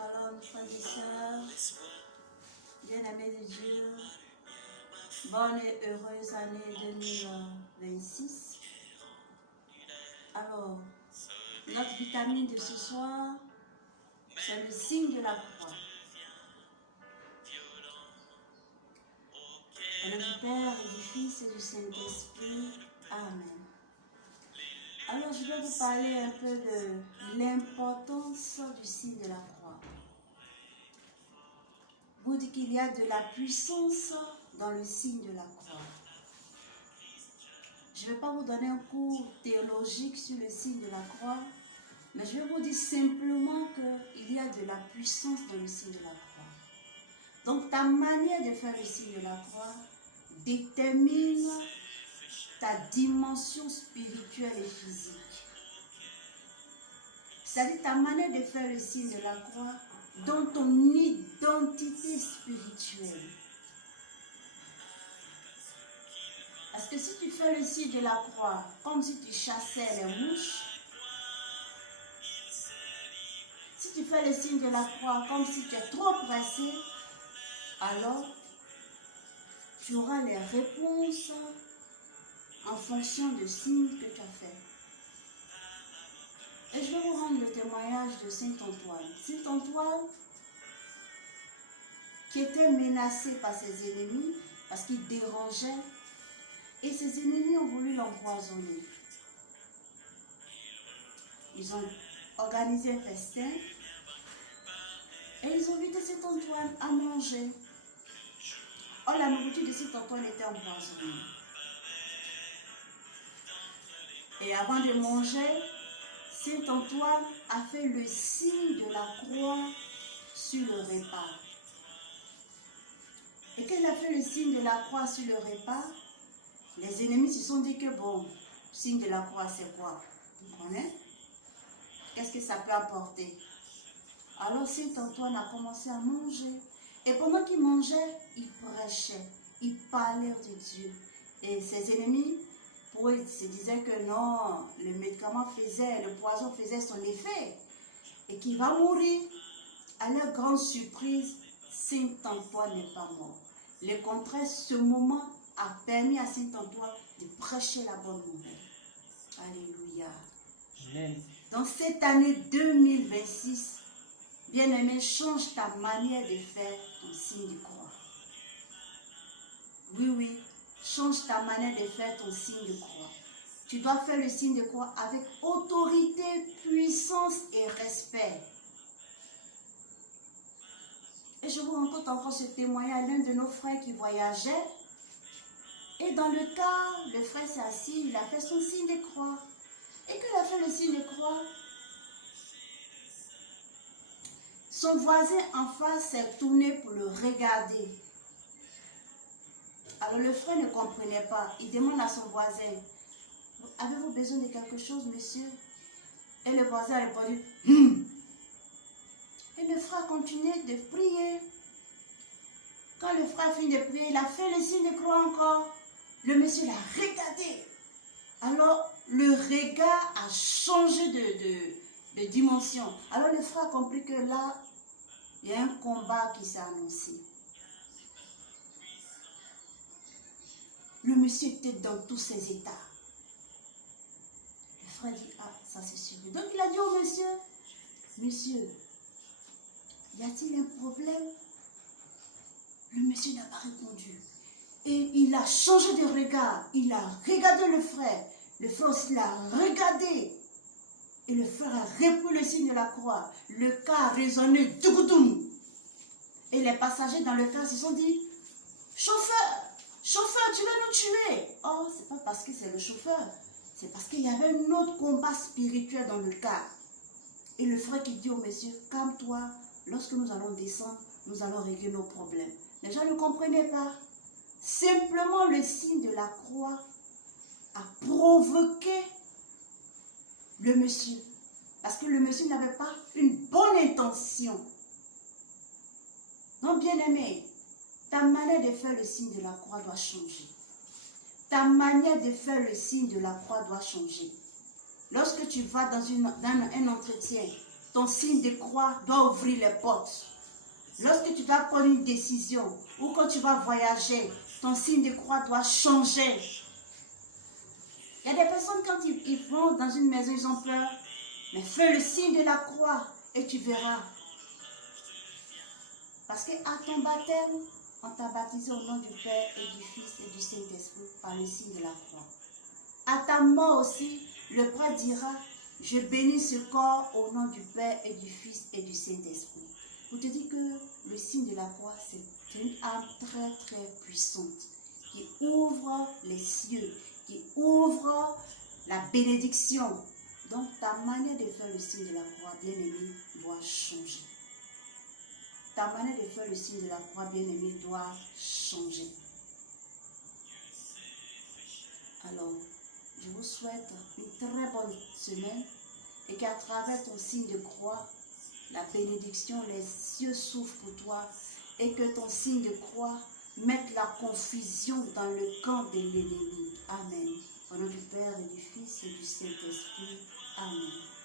Shalom, frères et sœurs, bien-aimés de Dieu, bonne et heureuse année 2026. Alors, notre vitamine de ce soir, c'est le signe de la croix. Au nom du Père et du Fils et du Saint-Esprit. Amen. Alors, je vais vous parler un peu de l'importance du signe de la croix. Vous dites qu'il y a de la puissance dans le signe de la croix. Je ne vais pas vous donner un cours théologique sur le signe de la croix, mais je vais vous dire simplement qu'il y a de la puissance dans le signe de la croix. Donc ta manière de faire le signe de la croix détermine ta dimension spirituelle et physique. C'est-à-dire ta manière de faire le signe de la croix dans ton identité spirituelle. Parce que si tu fais le signe de la croix comme si tu chassais les mouches, si tu fais le signe de la croix comme si tu es trop pressé, alors tu auras les réponses en fonction du signe que tu as fait. Et je vais vous rendre le témoignage de Saint Antoine. Saint Antoine, qui était menacé par ses ennemis parce qu'il dérangeait, et ses ennemis ont voulu l'empoisonner. Ils ont organisé un festin et ils ont invité Saint Antoine à manger. Or, la nourriture de Saint Antoine était empoisonnée. Et avant de manger, Saint Antoine a fait le signe de la croix sur le repas. Et quand il a fait le signe de la croix sur le repas, les ennemis se sont dit que bon, le signe de la croix c'est quoi? Vous comprenez? Qu'est-ce que ça peut apporter? Alors Saint Antoine a commencé à manger. Et pendant qu'il mangeait, il prêchait, il parlait de Dieu. Et ses ennemis, pour eux, ils se disaient que non, le médicament faisait, le poison faisait son effet. Et qu'il va mourir. À leur grande surprise, Saint Antoine n'est pas mort. Le contraire, ce moment a permis à Saint Antoine de prêcher la bonne nouvelle. Alléluia. Amen. Dans cette année 2026, bien-aimé, change ta manière de faire ton signe de croix. Oui, oui, change ta manière de faire ton signe de croix. Tu dois faire le signe de croix avec autorité, puissance et respect. Et je vous raconte encore ce témoignage d'un de nos frères qui voyageait. Et dans le cas, le frère s'est assis, il a fait son signe de croix. Et quand il a fait le signe de croix, son voisin en face s'est tourné pour le regarder. Alors le frère ne comprenait pas. Il demande à son voisin, avez-vous besoin de quelque chose, monsieur? Et le voisin a répondu, Et le frère continuait de prier. Quand le frère finit de prier, il a fait le signe de croix encore. Le monsieur l'a regardé. Alors, le regard a changé de dimension. Alors, le frère a compris que là, il y a un combat qui s'est annoncé. Le monsieur était dans tous ses états. Le frère dit, ah, ça c'est sûr. Donc, il a dit au monsieur, monsieur, y a-t-il un problème? Le monsieur n'a pas répondu. Et il a changé de regard. Il a regardé le frère. Le frère aussi l'a regardé. Et le frère a repris le signe de la croix. Le car a résonné. Dougoudou. Et les passagers dans le car se sont dit, chauffeur, chauffeur, tu vas nous tuer. Oh, c'est pas parce que c'est le chauffeur. C'est parce qu'il y avait un autre combat spirituel dans le car. Et le frère qui dit au monsieur, calme-toi. Lorsque nous allons descendre, nous allons régler nos problèmes. Les gens ne comprenaient pas. Simplement le signe de la croix a provoqué le monsieur. Parce que le monsieur n'avait pas une bonne intention. Non, bien-aimé, ta manière de faire le signe de la croix doit changer. Ta manière de faire le signe de la croix doit changer. Lorsque tu vas dans un entretien ton signe de croix doit ouvrir les portes. Lorsque tu dois prendre une décision ou quand tu vas voyager, ton signe de croix doit changer. Il y a des personnes, quand ils vont dans une maison, ils ont peur. Mais fais le signe de la croix et tu verras. Parce qu'à ton baptême, on t'a baptisé au nom du Père et du Fils et du Saint-Esprit par le signe de la croix. À ta mort aussi, le prêtre dira, je bénis ce corps au nom du Père et du Fils et du Saint-Esprit. Pour te dire que le signe de la croix, c'est une arme très très puissante qui ouvre les cieux, qui ouvre la bénédiction. Donc ta manière de faire le signe de la croix, bien-aimé, doit changer. Ta manière de faire le signe de la croix, bien-aimé, doit changer. Alors, je vous souhaite une très bonne semaine et qu'à travers ton signe de croix, la bénédiction, les cieux s'ouvrent pour toi et que ton signe de croix mette la confusion dans le camp de l'ennemi. Amen. Au nom du Père et du Fils et du Saint-Esprit. Amen.